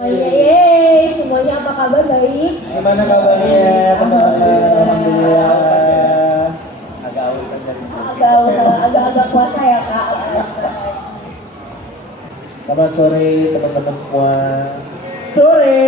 Yeay, semuanya apa kabar? Baik? Gimana kabarnya teman-teman? Alhamdulillah. Agak ausan dari Agak puasa ya kak. Selamat sore teman-teman semua. Sore.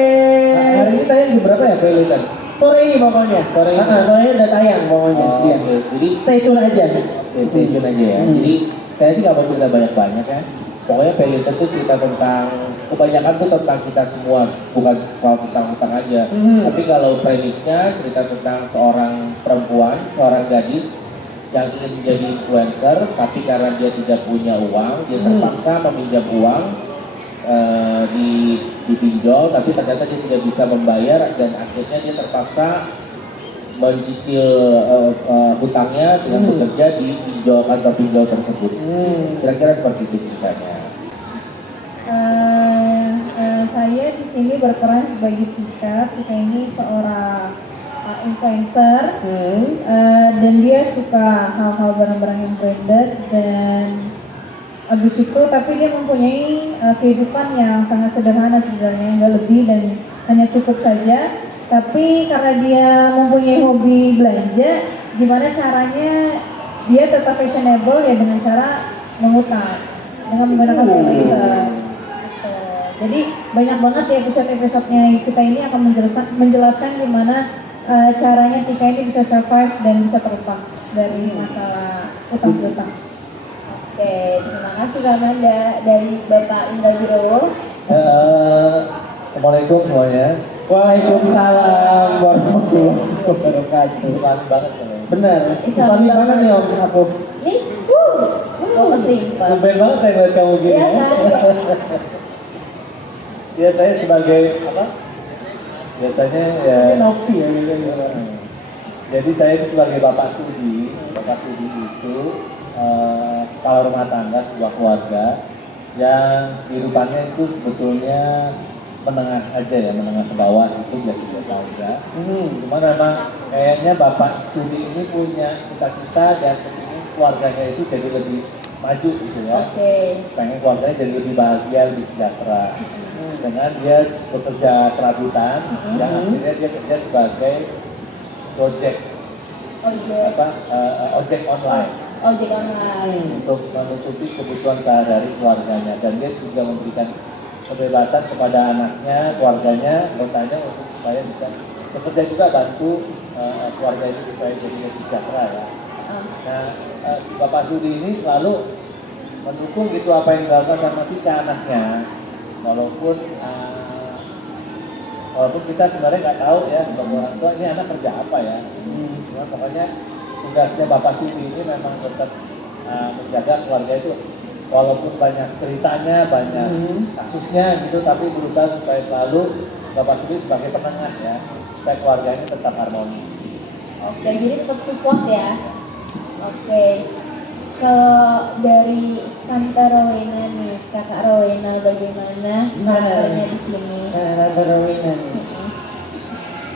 Hari ini tayang jam berapa ya Pelutan? Sore ini pokoknya. Sore ini. Sore udah tayang pokoknya. Oh, Iya. oke. Jadi Stay tune aja. stay tune aja ya. Jadi saya sih nggak mau cerita banyak-banyak ya. Pokoknya Pelutan tuh cerita tentang kebanyakan tuh tentang kita semua, bukan soal tentang hutang aja. Tapi kalau premisnya cerita tentang seorang perempuan, seorang gadis yang ingin menjadi influencer, tapi karena dia tidak punya uang, dia terpaksa meminjam uang di pinjol, tapi ternyata dia tidak bisa membayar dan akhirnya dia terpaksa mencicil hutangnya dengan bekerja di pinjol kantor pinjol tersebut. Kira-kira seperti itu ceritanya. Saya di sini berperan sebagai Tika. Tika ini seorang influencer dan dia suka hal-hal barang-barang yang branded dan habis itu tapi dia mempunyai kehidupan yang sangat sederhana sebenarnya, nggak lebih dan hanya cukup saja. Tapi karena dia mempunyai hobi belanja, gimana caranya dia tetap fashionable ya dengan cara mengutang dengan menggunakan pay later. Jadi banyak banget di episode-episodenya kita ini akan menjelaskan gimana caranya Tika ini bisa survive dan bisa terlepas dari masalah utang-utang. Oke, terima kasih Kak Amanda dari Bapak Indra Wirowo. Assalamualaikum semuanya. Waalaikumsalam warahmatullahi wabarakatuh. Islami banget ya. Bener. Islami banget nih om aku. Nih, pasti. Tumben banget saya ngeliat kamu gini. Iya ya. kan? Ya saya sebagai apa? Biasanya ya. Nopi ya. Jadi saya itu sebagai bapak studi. Bapak studi itu kepala rumah tangga sebuah keluarga yang kehidupannya itu sebetulnya menengah aja ya, menengah ke bawah itu biasa-biasa aja. Cuma memang kayaknya bapak studi ini punya cita-cita dan kepingin keluarganya itu jadi lebih maju gitu ya. Pengen keluarganya jadi lebih bahagia, lebih sejahtera. Dengan dia bekerja serabutan, yang akhirnya dia kerja sebagai ojek online. Ojek online. Untuk menutupi kebutuhan sehari-hari keluarganya, dan dia juga memberikan kebebasan kepada anaknya, keluarganya, anggotanya untuk supaya bisa bekerja juga bantu keluarga ini supaya jadi lebih sejahtera ya. Nah, si Bapak Sudi ini selalu mendukung gitu apa yang dilakukan sama Tika anaknya, walaupun kita sebenarnya nggak tahu ya sebagai orang tua ini anak kerja apa ya. Cuma pokoknya tugasnya Bapak Sudi ini memang tetap menjaga keluarga itu, walaupun banyak ceritanya, banyak kasusnya gitu, tapi berusaha supaya selalu Bapak Sudi sebagai penengah ya, supaya keluarga ini tetap harmonis. Oke, jadi tetap support ya. Oke. Kalau dari Tante Rowena nih, Kakak Rowena bagaimana kabarnya di sini? Tante Rowena nih.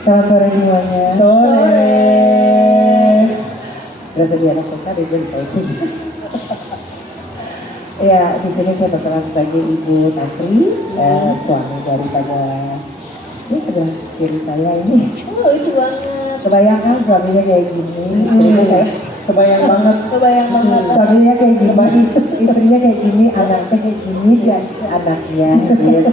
Selamat sore semuanya. Sore. Berasa di anak kita di saya itu. Ya, di sini saya berperan sebagai ibu Natri, suami daripada ini sebelah kiri saya ini. Lucu banget. Kebayangkan suaminya kayak gini, istrinya kayak Kebayang banget. Kebayang banget. suaminya kayak gini, istrinya kayak gini, anaknya kayak gini, dan anaknya gitu.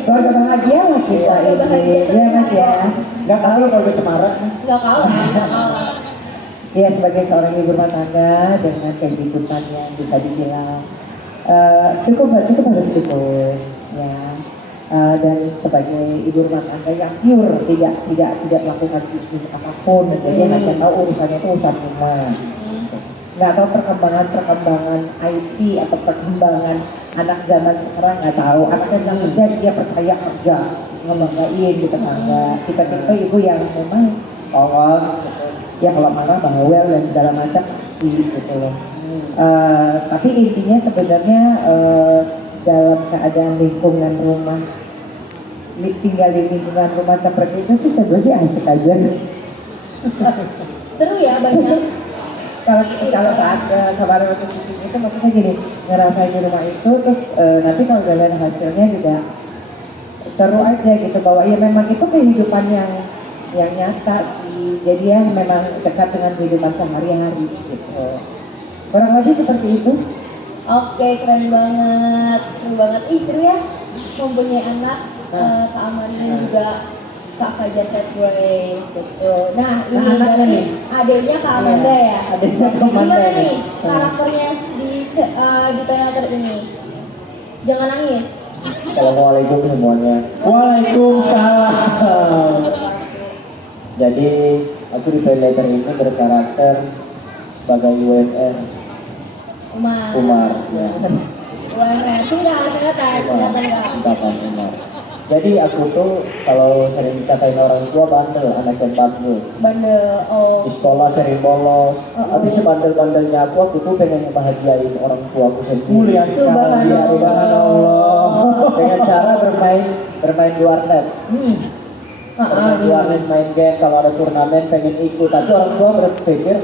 Keluarga bahagia lah kita Keluarga bahagia. ya mas ya. Gak kalah kalau ke Cemara. Nggak kalah. Ya, sebagai seorang ibu rumah tangga dengan kehidupan yang bisa dibilang cukup nggak cukup harus cukup ya. Dan sebagai ibu rumah tangga yang pure, tidak melakukan bisnis apapun, jadi hanya tahu urusannya itu urusan rumah. Nggak tahu perkembangan IT atau perkembangan anak zaman sekarang, nggak tahu. Anaknya bilang kerja, dia percaya kerja, ngebanggain di tetangga. Tipe-tipe ibu yang memang polos gitu. Ya kalau marah bawel dan segala macam pasti gitu loh. Tapi intinya sebenarnya dalam keadaan lingkungan rumah, tinggal di lingkungan rumah seperti itu sih sebenarnya asik aja. Seru ya banyak. Kalau saat kemarin waktu syuting itu maksudnya gini, ngerasain di rumah itu terus nanti kalau udah lihat hasilnya juga seru aja gitu, bahwa ya memang itu kehidupan yang nyata sih, jadi ya memang dekat dengan kehidupan sehari-hari gitu, kurang lebih seperti itu. Oke, keren banget, seru banget. Ih, seru ya mempunyai anak, Kak Amanda juga Kak Fajar Setboy, betul. Nah, ini anaknya berarti nih. adiknya Kak Amanda ya? Adiknya Kak Gimana Amanda nih nih? karakternya di teater ini? Jangan nangis. Assalamualaikum semuanya. Waalaikumsalam. Jadi aku di Paylater ini berkarakter sebagai UMR Umar ya. UMR, singkatan enggak? Singkatan Umar. Jadi aku tuh kalau sering dikatain orang tua bandel, anak yang bandel. Bandel, oh. Di sekolah sering bolos. Habis sebandel-bandelnya aku tuh pengen ngebahagiain orang tua aku sendiri. Mulia sekali. Subhanallah. Subhanallah. Dengan cara bermain di warnet. Bermain di warnet, main game, kalau ada turnamen pengen ikut. Tapi orang tua berpikir,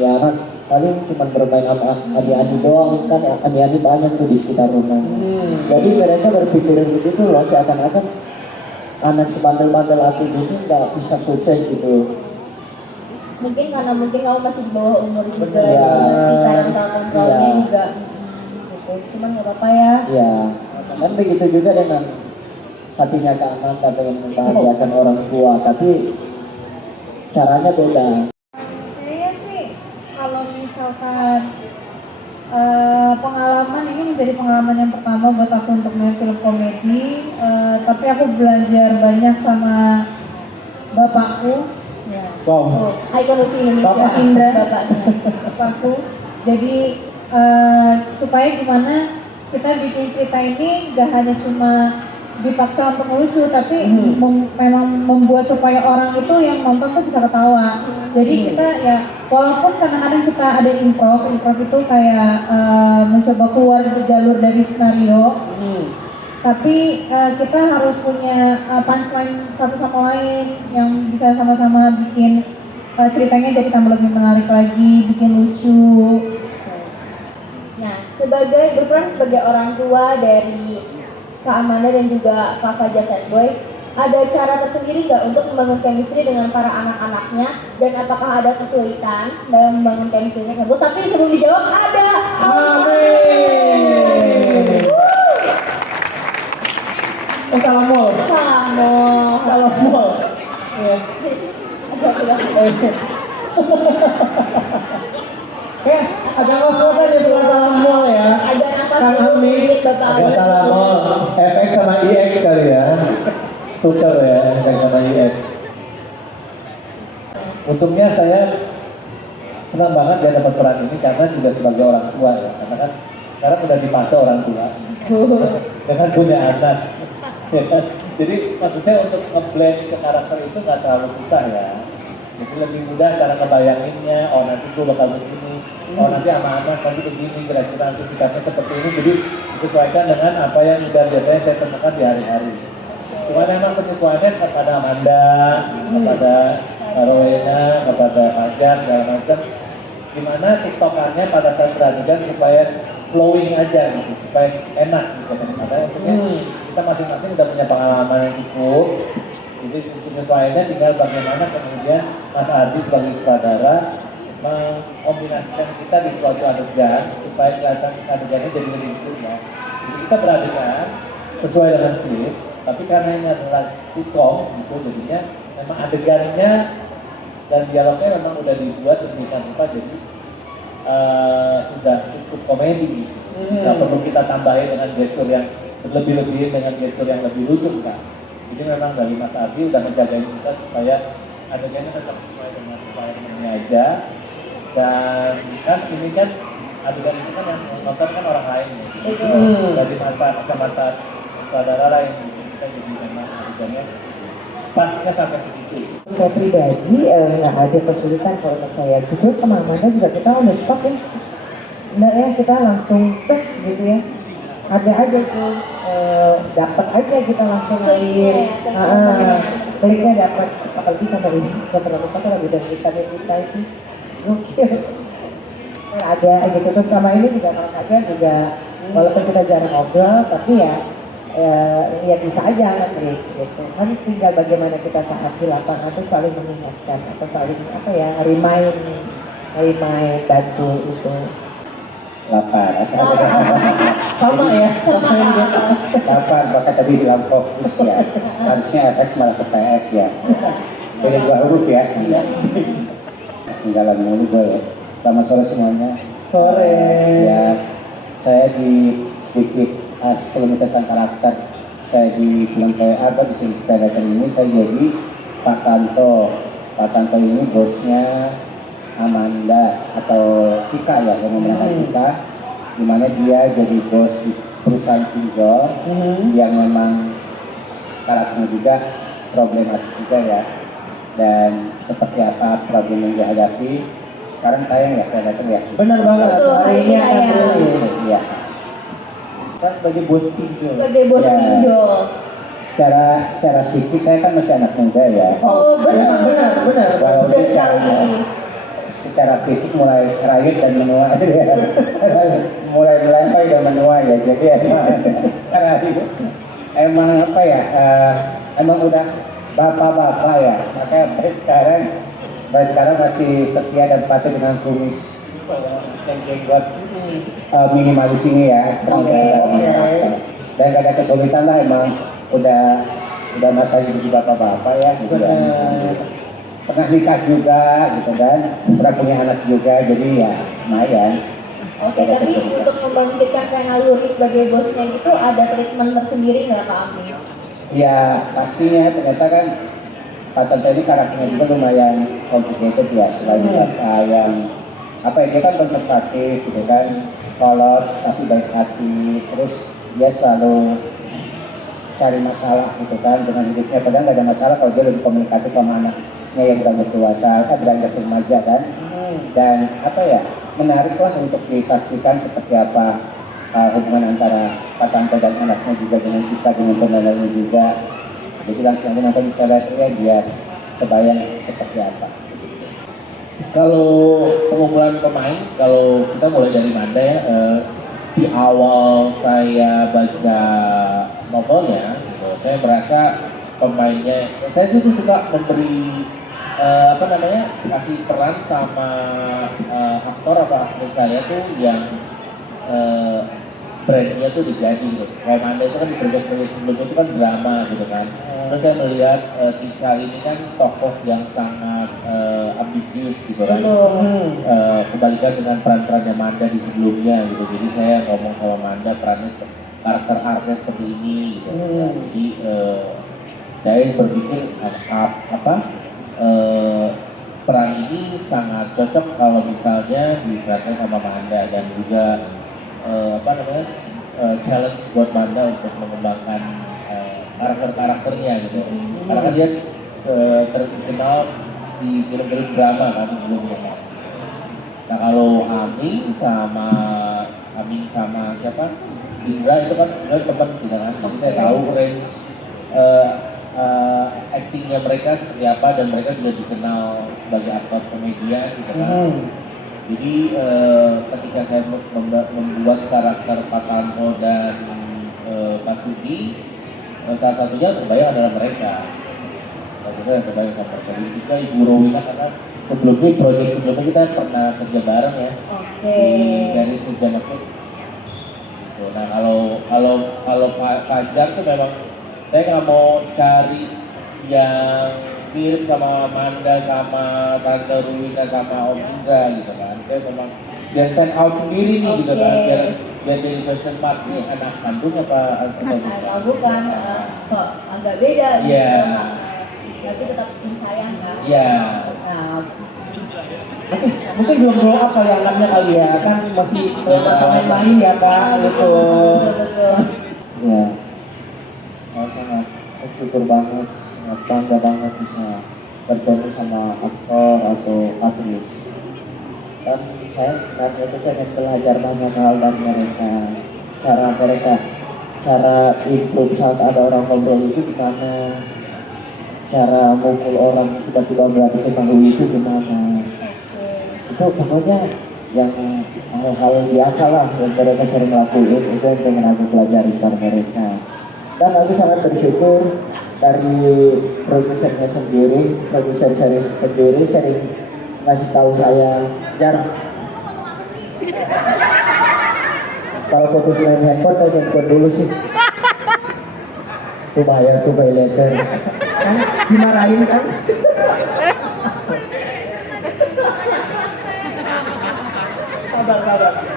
ya anak paling cuma bermain sama adik-adik doang, kan adik-adik banyak tuh di sekitar rumah. Jadi mereka berpikir begitu loh, seakan-akan anak sebandel-bandel aku ini nggak bisa sukses gitu. Mungkin karena kamu masih di bawah umur juga, Ya. masih parental kontrolnya Ya. juga. Gitu. Cuman nggak apa-apa ya. Ya, kan begitu juga dengan hatinya Kak Amanda pengen membahagiakan orang tua, tapi caranya beda. Saya sih kalau misalkan pengalaman ini menjadi pengalaman yang pertama buat aku untuk main film komedi, tapi aku belajar banyak sama bapakku. Ya. Wow. Oh, ikon lucu Indonesia. Bapak Indra, bapaknya, bapakku. Jadi supaya gimana kita bikin cerita ini gak hanya cuma dipaksa untuk lucu, tapi memang membuat supaya orang itu yang nonton tuh bisa ketawa. Jadi kita ya, walaupun kadang-kadang kita ada improv itu kayak mencoba keluar dari jalur dari skenario, tapi kita harus punya punchline satu sama lain yang bisa sama-sama bikin ceritanya jadi tambah lebih menarik lagi, bikin lucu. Nah, berperan sebagai orang tua dari Kak Amanda dan juga Kak Fajar Setboy, ada cara tersendiri nggak untuk membangun chemistry dengan para anak-anaknya, dan apakah ada kesulitan dalam membangun chemistry tersebut? Tapi sebelum dijawab ada. Amin. Salam mall. Salam mall. Ya. Ada ngos-ngosan di sebelah salam mall ya. Ada apa Kang sih Ami. Bapak Ada Ami? salah mau FX sama IX kali ya. Tuker ya, FX sama IX. Untungnya saya senang banget dia dapat peran ini karena juga sebagai orang tua ya. Karena kan sekarang udah di fase orang tua. Dengan punya anak. Ya kan? Jadi maksudnya untuk nge-blend ke karakter itu nggak terlalu susah ya. Jadi lebih mudah cara ngebayanginnya, oh nanti gue bakal begini, oh nanti sama anak nanti begini, kira-kira nanti sikapnya seperti ini, jadi disesuaikan dengan apa yang udah biasanya saya temukan di hari-hari. Cuma memang penyesuaiannya kepada Amanda, kepada Rowena, kepada Fajar, segala macam. Gimana tiktokannya pada saat beradegan supaya flowing aja gitu, supaya enak gitu. Makanya kita masing-masing udah punya pengalaman yang cukup. Jadi penyesuaiannya tinggal bagaimana kemudian Mas Adi sebagai sutradara mengkombinasikan kita di suatu adegan supaya kelihatan adegannya jadi lebih indah. Jadi kita beradegan sesuai dengan skrip, tapi karena ini adalah sitcom gitu, jadinya memang adegannya dan dialognya memang udah dibuat sedemikian rupa, jadi sudah cukup komedi. Nggak perlu kita tambahin dengan gestur yang berlebih-lebihin, dengan gestur yang lebih lucu kan. Jadi memang dari Mas Abi udah menjagain kita supaya adegannya tetap sesuai dengan requirement-nya aja. Dan kan ini kan adegan itu kan yang nonton kan orang lain ya. Dari mata saudara lain kita jadi memang adegannya pasnya sampai segitu. Saya pribadi nggak ada kesulitan kalau menurut saya. Justru sama Amanda juga kita on the spot ya. Benar ya, kita langsung tes gitu ya. Ada aja tuh, dapat aja kita langsung ngalir. Kliknya dapat, apalagi sampai ini. Beberapa lupa tuh lagi dari kita itu. Gokil. Ada gitu, terus sama ini juga Kang Fajar juga, walaupun kita jarang ngobrol, tapi ya ya bisa aja nanti gitu kan, tinggal bagaimana kita saat di lapangan tuh saling mengingatkan atau saling apa ya, remind bantu itu. Lapar. Sama ya. Lapar, maka tadi bilang fokus ya. Harusnya efek malah ke PS ya. Beda 2 huruf ya. Tinggalan mulu gue. Selamat sore semuanya. Sore. Ya, saya di sedikit sebelum tentang karakter. Saya di film apa di sini kita datang ini saya jadi Pak Kanto. Pak Kanto ini bosnya Amanda atau Tika ya, yang memenangkan Tika, dimana dia jadi bos di perusahaan pinjol yang memang karakternya juga problematik juga ya. Dan seperti apa problem yang dihadapi sekarang tayang ya, saya datang ya. Benar banget. Betul, Hari ini akan hari ini rilis. Iya. Kan sebagai bos pinjol. Sebagai bos Ya. pinjol. Secara psikis saya kan masih anak muda ya. Oh, benar. Benar. Walaupun Muda sekali. secara fisik mulai rayut dan menua ya. Mulai melampai dan menua ya, jadi emang apa ya, emang udah bapak-bapak ya, makanya sampai sekarang masih setia dan patuh dengan kumis dan jenggot minimalis ini ya. Oke. Dan gak ada kesulitan lah, emang udah masa jadi bapak-bapak ya gitu kan. Pernah nikah juga gitu kan, pernah punya anak juga, jadi ya lumayan. Oke, tapi untuk membangkitkan Kenaluri sebagai bosnya itu ada treatment tersendiri nggak Pak Amin? Ya pastinya ternyata kan Pak Tanto ini karakternya juga lumayan complicated ya, selain yang apa ya, dia kan konservatif gitu kan, kolot tapi baik hati, terus dia selalu cari masalah gitu kan dengan hidupnya, padahal nggak ada masalah kalau dia lebih komunikatif sama anaknya yang beranjak dewasa, beranjak remaja kan. Dan apa ya, menarik lah untuk disaksikan seperti apa hubungan antara Pak Tanto dan anaknya juga dengan kita, dengan pemainnya juga. Jadi langsung aja nonton kita lihat ya, biar kebayang seperti apa. Kalau pengumpulan pemain, kalau kita mulai dari Manda ya, di awal saya baca novelnya, gitu, saya merasa pemainnya, saya sih suka memberi kasih peran sama aktor atau aktris saya tuh yang brandnya tuh diganti gitu. Kayak Manda itu kan di project sebelumnya itu kan drama gitu kan. Terus saya melihat Tika ini kan tokoh yang sangat ambisius gitu kan. Kebalikan dengan peran-perannya Manda di sebelumnya gitu. Jadi saya ngomong sama Manda perannya karakter artnya seperti ini gitu. Jadi saya berpikir peran ini sangat cocok kalau misalnya diperankan sama Manda, dan juga challenge buat Manda untuk mengembangkan karakter-karakternya gitu. Karena kan dia terkenal di film-film drama kan sebelumnya. Nah kalau Aming sama siapa? Indra itu kan teman gitu kan. Jadi saya tahu range actingnya mereka seperti apa, dan mereka juga dikenal sebagai aktor komedian gitu kan. Jadi ketika saya membuat karakter Pak Tanto dan Pak Sudi, salah satunya terbayang adalah mereka. Maksudnya yang terbayang sama mereka. Jadi kita Ibu Rowina, karena sebelumnya proyek sebelumnya kita pernah kerja bareng ya. Oke. Dari sejam itu. Nah kalau Fajar tuh memang saya nggak mau cari yang mirip sama Manda, sama Tante Ruwina, sama Om Indra gitu kan. Saya memang biar stand out sendiri nih gitu kan, biar jadi question mark nih, anak kandung apa Bukan, kok agak beda gitu. Iya. Tapi tetap sayang kan? Iya. Nah, Mungkin belum grow up kali anaknya kali ya, kan masih masa main-main ya Kak gitu. betul. Ya, saya sangat bersyukur banget, sangat bangga banget bisa bertemu sama aktor atau aktris. Dan saya sebenarnya itu pengen belajar banyak hal dari mereka, cara improve saat ada orang ngobrol itu gimana, cara mukul orang tiba-tiba berarti ketahui itu gimana. Itu pokoknya yang hal-hal biasa lah yang mereka sering lakuin, itu yang pengen aku pelajari dari mereka. Dan aku sangat bersyukur dari produsernya sendiri, produser series sendiri sering ngasih tahu saya, Jar, kalau fokus main handphone, kau handphone dulu sih. Tuh bayar tuh pay later. Kan dimarahin kan.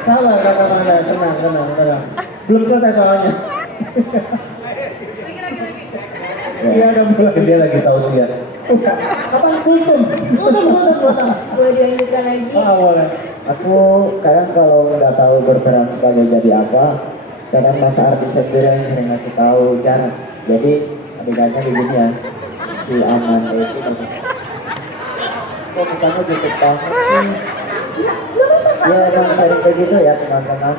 Sabar, tenang. Belum selesai soalnya. Iya, udah mulai. Dia lagi tausiah. Kapan kultum? Tutup. Boleh dilanjutkan lagi. Boleh. Aku kadang kalau nggak tahu berperan sebagai jadi apa, kadang masa artis sendiri yang sering ngasih tahu Jar. Jadi adegannya begini ya, si Aman itu kok mukanya gitu banget sih. Ya emang sering begitu ya teman-teman.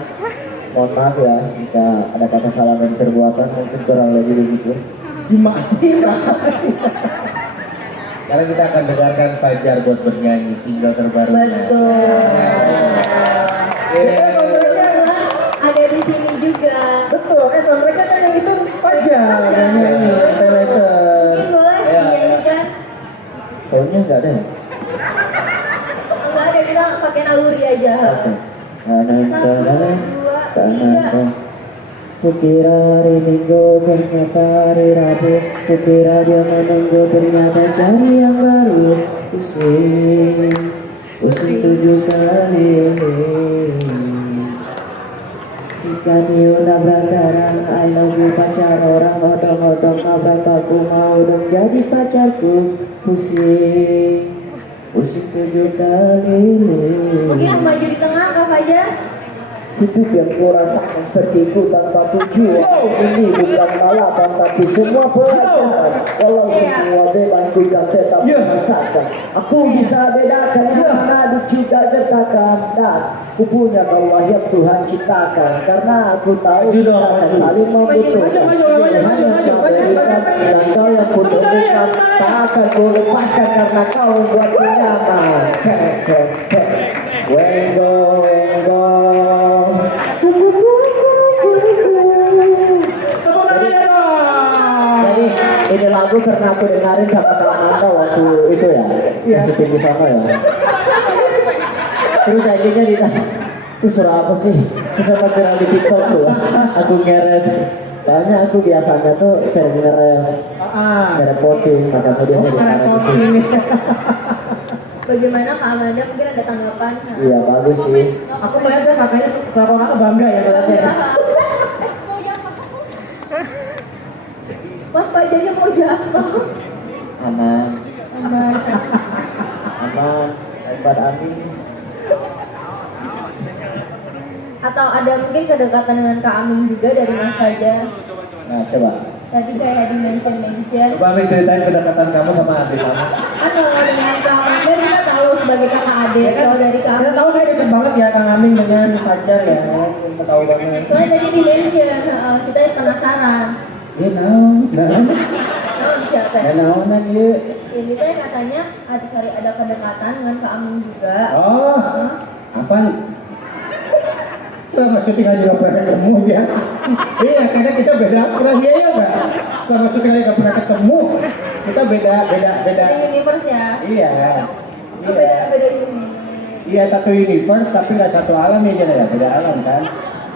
Mohon maaf ya jika ada kesalahan perbuatan, mungkin kurang lebih begitu. Gimana? Sekarang kita akan dengarkan Fajar buat bernyanyi single terbaru. Betul. Yeay. Pokoknya ada di sini juga. Betul, mereka kan yang itu Fajar. Pay later. Mungkin boleh dinyanyikan. Kayaknya nggak ada ya? Enggak ada, kita pakai naluri aja. Oke. Satu, dua, tiga. Kukira hari Minggu, ternyata hari Rabu. Kukira dia menunggu, ternyata cari yang baru. Pusing 7 kali. Ikan hiu nabrak karang, I love you pacar orang. Otong-otong nabrak aku, mau dong jadi pacarku. Pusing 7 kali. Mungkin yang maju di tengah, Kak Fajar. Hidup yang ku rasakan sepertiku tanpa tujuan. Ini bukan balapan tapi semua pelajaran. Walau semua bebanku dan tetap merasakan. Aku bisa bedakan yang mana juga dikatakan. Dan ku punya Allah yang Tuhan ciptakan. Karena aku tahu kita akan saling membutuhkan. Hanya dan kau yang ku temukan. Tak akan ku lepaskan karena kau membuatku nyaman. Wengo. Jadi ini lagu karena aku dengerin sama teman Anda waktu itu ya, syuting di sana ya. Terus akhirnya ditanya, itu suara apa sih? Terus sama viral di TikTok tuh, aku ngeret. Soalnya aku biasanya tuh sering ngerepotin, makanya dia sering ngerepotin. Bagaimana Kak Amanda, mungkin ada tanggapan? Iya bagus sih. Aku melihatnya makanya setelah orang bangga ya melihatnya. Mau jatuh. Pas Fajarnya mau jatuh. Aman, Aman. hebat Amin. Atau ada mungkin kedekatan dengan Kak Amin juga dari Mas Fajar. Nah coba. Tadi kayak di mention. Coba Amin ceritain kedekatan kamu sama adik kamu. Kan kalau dengan Kak Amanda kita tahu sebagai kakak adik. Kalau dari Kak Kita Amin, tahu kayak deket banget ya Kang Amin dengan Fajar ya. Kita tahu banget. soalnya tadi di mention, kita penasaran. Ya naon, Siapa? naonan ya. Ini teh katanya ada kedekatan dengan Kak Amin juga. Oh, apa? Selama syuting aja gak pernah ketemu ya. Iya, karena kita beda pernah dia ya enggak? Selama syuting aja gak pernah ketemu. Kita beda. Beda universe ya. Iya. Oh, beda universe. Iya satu universe tapi nggak satu alam ya jadi ya beda alam kan.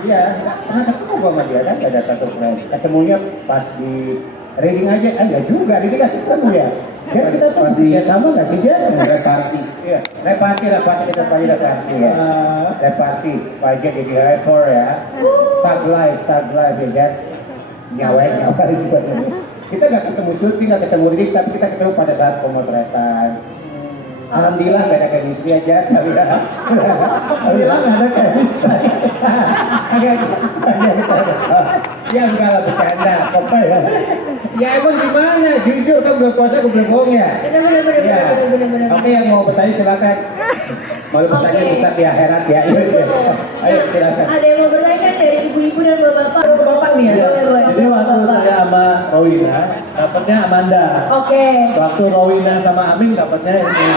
Iya, nggak pernah ketemu gua sama dia kan ada satu friend. Ketemunya pas di reading aja, enggak juga, ini nggak ketemu ya. Jadi kita tuh kerja sama nggak sih dia? Reparti, iya. Reparti kita pagi reparti ya. Reparti, pagi jadi rapper ya. Tag life ya kan. Nyawa sih buatnya. Kita nggak ketemu syuting, nggak ketemu reading, tapi kita ketemu pada saat pemotretan. Alhamdulillah gak ada chemistry aja kali ya. Alhamdulillah nggak ada chemistry. Ya enggak lah bercanda, apa ya? Ya emang gimana? Jujur kan belum puasa, aku belum bohong ya. Bener. Oke yang mau bertanya silakan. Mau bertanya Oke. bisa di akhirat ya. Ayo silakan. Ada yang mau bertanya kan dari ibu-ibu dan bapak-bapak? Bapak nih ya. Boleh. Jadi waktu saya sama Rowina, dapatnya Amanda. Oke. Waktu Rowina sama Amin dapatnya ini.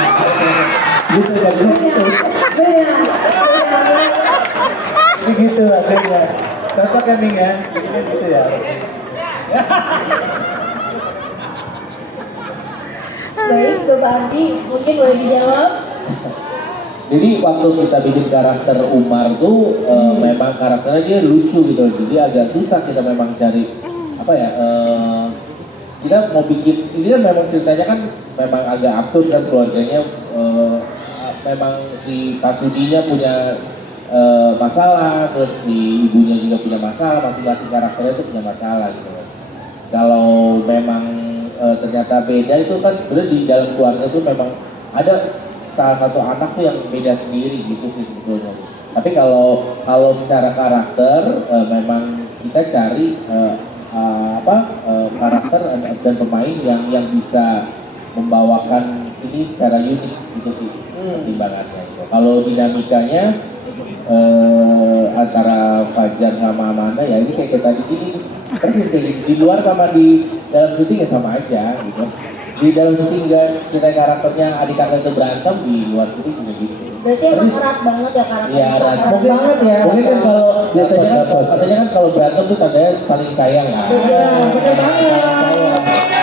Gitu jadi gitu. Benar. Begitu hasilnya. Cocok kan nih ya? Gitu ya. Baik, Bapak Andi, mungkin boleh dijawab. Jadi waktu kita bikin karakter Umar tuh memang karakternya dia lucu gitu, jadi agak susah kita memang cari apa ya, kita mau bikin ini kan memang ceritanya kan memang agak absurd kan, keluarganya memang si Kasudinya punya masalah, terus si ibunya juga punya masalah, masing-masing karakternya itu punya masalah gitu. Kalau memang ternyata beda itu kan sebenarnya di dalam keluarga itu memang ada salah satu anak tuh yang beda sendiri gitu sih sebetulnya. Tapi kalau secara karakter memang kita cari karakter dan pemain yang bisa membawakan ini secara unik gitu sih pertimbangannya. Kalau dinamikanya antara Fajar sama Amanda ya ini kayak tadi gini persis kayak di luar sama di dalam syuting ya sama aja gitu. Di dalam syuting kita karakternya adik kakak itu berantem, di luar syuting juga gitu. Berarti emang erat banget ya karakternya. Iya erat banget ya. Mungkin kan kalau biasanya kan katanya kan kalau berantem tuh tandanya saling sayang ya. Iya, bener banget.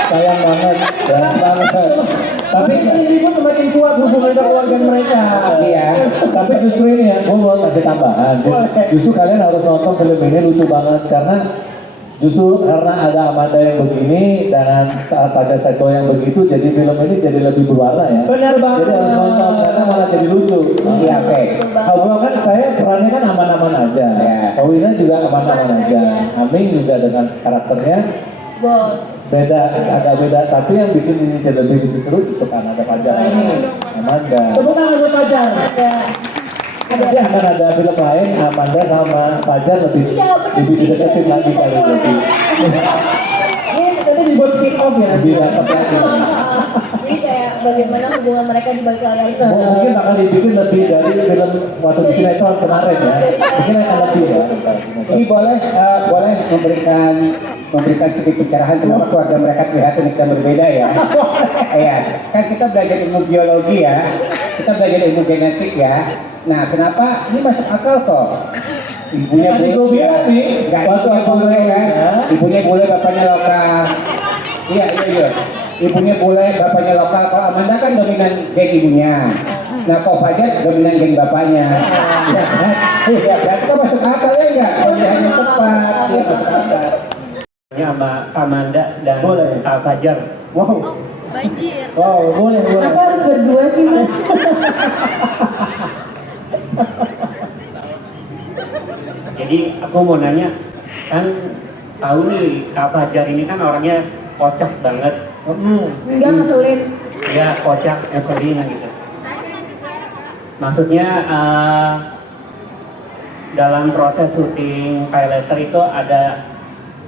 Sayang banget, sayang banget. Tapi ini pun semakin kuat hubungan keluarga mereka. Iya, tapi justru ini ya, gue mau kasih tambahan. Justru kalian harus nonton film ini, lucu banget karena justru karena ada Amanda yang begini dan saat ada Seko yang begitu, jadi film ini jadi lebih berwarna ya. Benar banget. Jadi harus nonton karena malah jadi lucu. Iya, oke. Kalau kan saya perannya kan aman-aman aja. Kalau Wina juga aman-aman aja. Aming juga dengan karakternya Bos. beda, agak beda. Tapi yang bikin ini jadi lebih seru itu kan ada Fajar ini, Amanda. Tepuk tangan buat Fajar. Nanti akan ada film lain Amanda sama Fajar lebih deketin lagi kali ini. Ini nanti dibuat spin off ya. Lebih dapat lagi. Jadi kayak bagaimana hubungan mereka di balik layar itu. Mungkin akan dibikin lebih dari film waktu di sinetron kemarin ya. Mungkin akan lebih ya. Ini boleh memberikan sedikit pencerahan kenapa keluarga mereka terlihat unik dan berbeda ya. Iya, kan kita belajar ilmu biologi ya, kita belajar ilmu genetik ya. Nah, kenapa ini masuk akal kok? Ibunya Tadi gue bilang nih, nggak waktu ibunya aku bule kan? Ibunya bule, bapaknya lokal. Iya. Ibunya bule, bapaknya lokal. Kalau Amanda kan dominan geng ibunya. Nah, kok Fajar dominan geng bapaknya. Ya, iya, berarti kok masuk akal ya enggak? Pilihannya tepat, ya masuk akal. Sama Amanda dan Kak Fajar. Wow. Banjir. Wow, boleh. Aku harus berdua sih, Mas. Jadi aku mau nanya, kan tahu nih Kak Fajar ini kan orangnya kocak banget. Enggak ngeselin. Ya kocak, ngeselin gitu. Maksudnya dalam proses syuting Pay Letter itu ada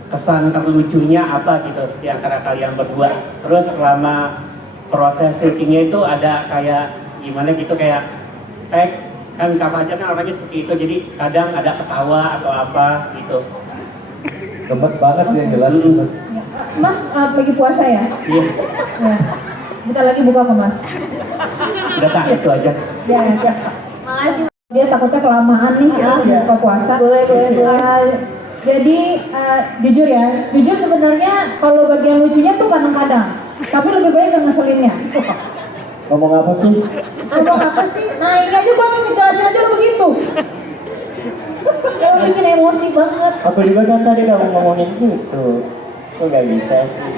kesan terlucunya apa gitu di antara kalian berdua. Terus selama proses syutingnya itu ada kayak gimana gitu, kayak kan Kak Fajar kan orangnya seperti itu, jadi kadang ada ketawa atau apa gitu. Gemes banget sih yang jelas. Mas lagi puasa ya? Iya, Ya. Kita lagi buka ke Mas. udah tak itu aja. Ya. Makasih. Dia takutnya kelamaan nih buka puasa. Boleh. Jadi jujur sebenarnya kalau bagian lucunya tuh kadang-kadang, tapi lebih baik nggak ngeselinnya. Ngomong apa sih? Ngomong apa sih? Nah ini aja gua mau ngejelasin aja lo begitu. Lo bikin emosi banget. Aku juga kan tadi kamu ngomongin gitu. Kok gak bisa sih?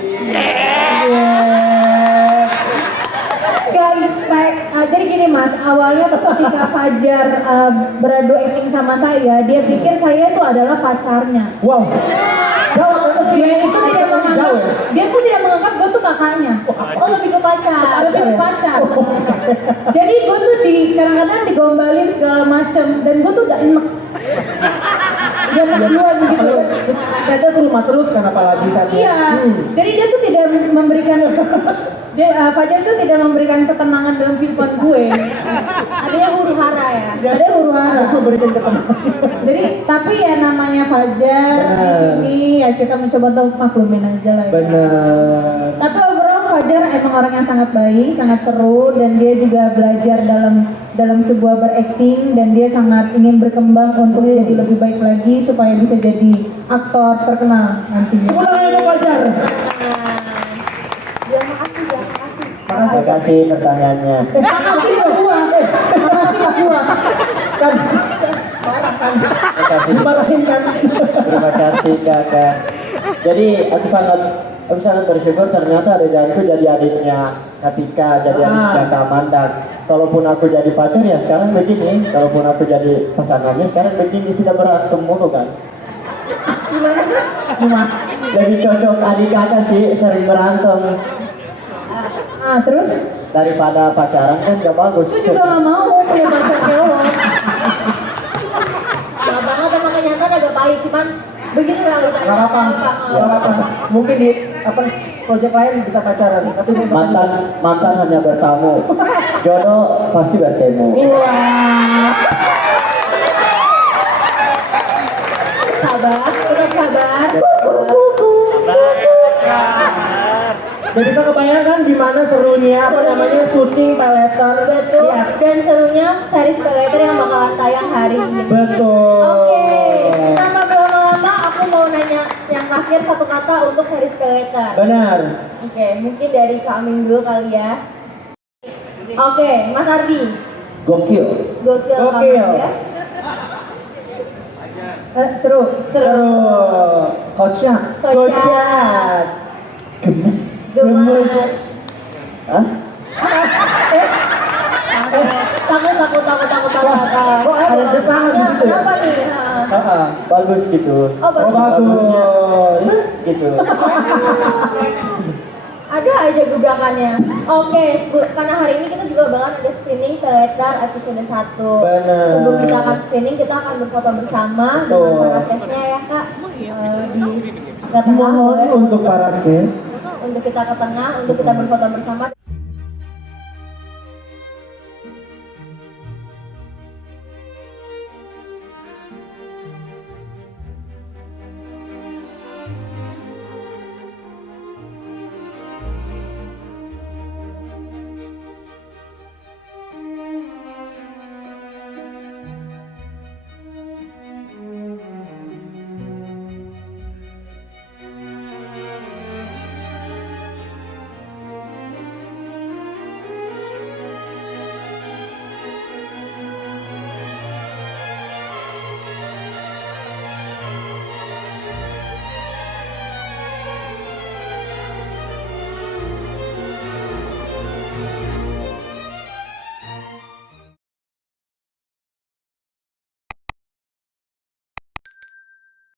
Gak respect. Jadi gini Mas, awalnya ketika Fajar beradu acting sama saya, dia pikir saya itu adalah pacarnya. Wow. Dia itu tidak menganggap, dia tuh tidak menganggap gue tuh kakaknya. Oh lebih ke pacar, lebih ke pacar. Jadi gue tuh kadang-kadang digombalin segala macem, dan gue tuh udah enek. Dia enek duluan gitu. Saya ke rumah terus kan apalagi saja. Iya. Jadi dia tuh tidak memberikan, Fajar tuh tidak memberikan ketenangan dalam kehidupan gue. Adanya huru hara ya. Ada huru hara. Memberikan ketenangan. Jadi tapi ya namanya Fajar di sini ya kita mencoba untuk maklumin aja lah. Ya. Bener. Tapi overall Fajar emang orang yang sangat baik, sangat seru, dan dia juga belajar dalam sebuah berakting, dan dia sangat ingin berkembang untuk jadi lebih baik lagi supaya bisa jadi aktor terkenal nantinya. Tepuk tangan untuk Fajar. kasih pertanyaannya. Makasih Kak gua. Makasih Kak gua. Kan Terima kasih. dimarahin kan. Terima kasih kakak. Jadi aku sangat bersyukur ternyata adeganku jadi adiknya Katika, jadi adiknya Kak Mandan. Kalaupun aku jadi pacar ya sekarang begini, kalaupun aku jadi pasangannya sekarang begini, tidak berantem mulu kan. Gimana? Lebih cocok adik kakak sih, sering berantem. Terus? Daripada pacaran kan gak bagus. Aku juga gak mau punya pacar kayak lo. Nah banget emang kenyataan agak pahit, cuman begitu realitanya. Gak apa-apa. Gak apa-apa. Mungkin di project lain bisa pacaran. Tapi Mantan hanya bertamu, jodoh pasti bertemu. Wah. Sabar, tetap sabar. Jadi bisa kebayangkan gimana serunya apa namanya syuting pay letter. Betul. Iya. Dan serunya series pay letter yang bakalan tayang hari ini. Betul. Oke, tanpa berlama-lama aku mau nanya yang terakhir satu kata untuk series pay letter. Benar. Oke, mungkin dari Kak Amin dulu kali ya. Oke, Mas Ardi. Gokil. Gokil Gokil. kamu ya. Seru. Terus. Kocak. Kocak. Gemes. Gemes. Hah? Takut. Kok ada kesangan gitu ya? Kenapa nih? Bagus gitu. Oh, bagus. Bagus. Gitu. Ada aja gebrakannya. Oke, karena hari ini kita juga bakal ada screening pay letter episode 1. Benar. Sebelum kita akan screening, kita akan berfoto bersama dengan para guest-nya ya Kak. Di ke tengah Mohon boleh. untuk para guest. Untuk kita ke tengah, untuk kita berfoto bersama.